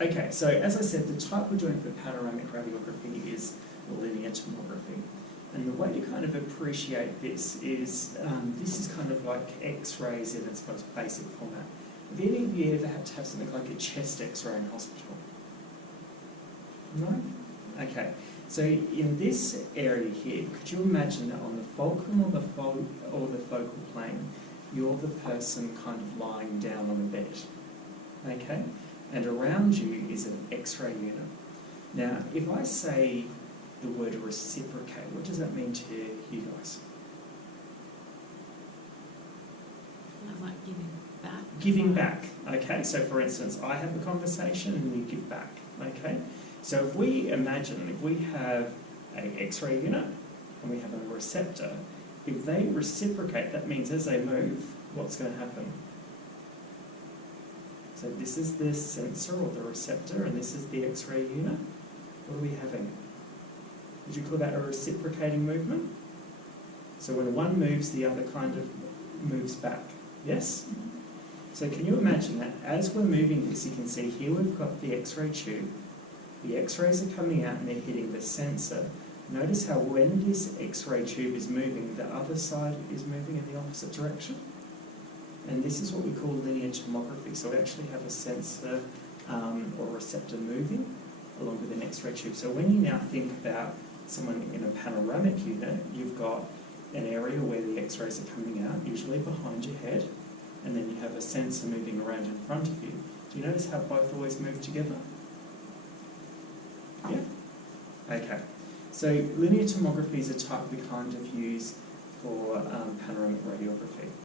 Okay, so as I said, the type we're doing for panoramic radiography is linear tomography. And the way to kind of appreciate this is kind of like X-rays in its most basic format. Have any of you ever had to have something like a chest X-ray in hospital? No? Okay. So in this area here, could you imagine that on the fulcrum or the focal plane, you're the person kind of lying down on a bed, okay? And around you is an X-ray unit. Now, if I say the word reciprocate, what does that mean to you guys? Like giving back. Giving back, okay? So for instance, I have a conversation and you give back, okay? So if we have an X-ray unit and we have a receptor, if they reciprocate, that means as they move, what's going to happen? So this is the sensor or the receptor, and this is the X-ray unit. What are we having? Would you call that a reciprocating movement? So when one moves, the other kind of moves back. Yes? So can you imagine that as we're moving this, you can see here we've got the X-ray tube. The X-rays are coming out and they're hitting the sensor. Notice how when this X-ray tube is moving, the other side is moving in the opposite direction. And this is what we call linear tomography. So we actually have a sensor or receptor moving along with an X-ray tube. So when you now think about someone in a panoramic unit, you've got an area where the X-rays are coming out, usually behind your head, and then you have a sensor moving around in front of you. Do you notice how both always move together? Yeah? Okay. So linear tomography is a type we kind of use for panoramic radiography.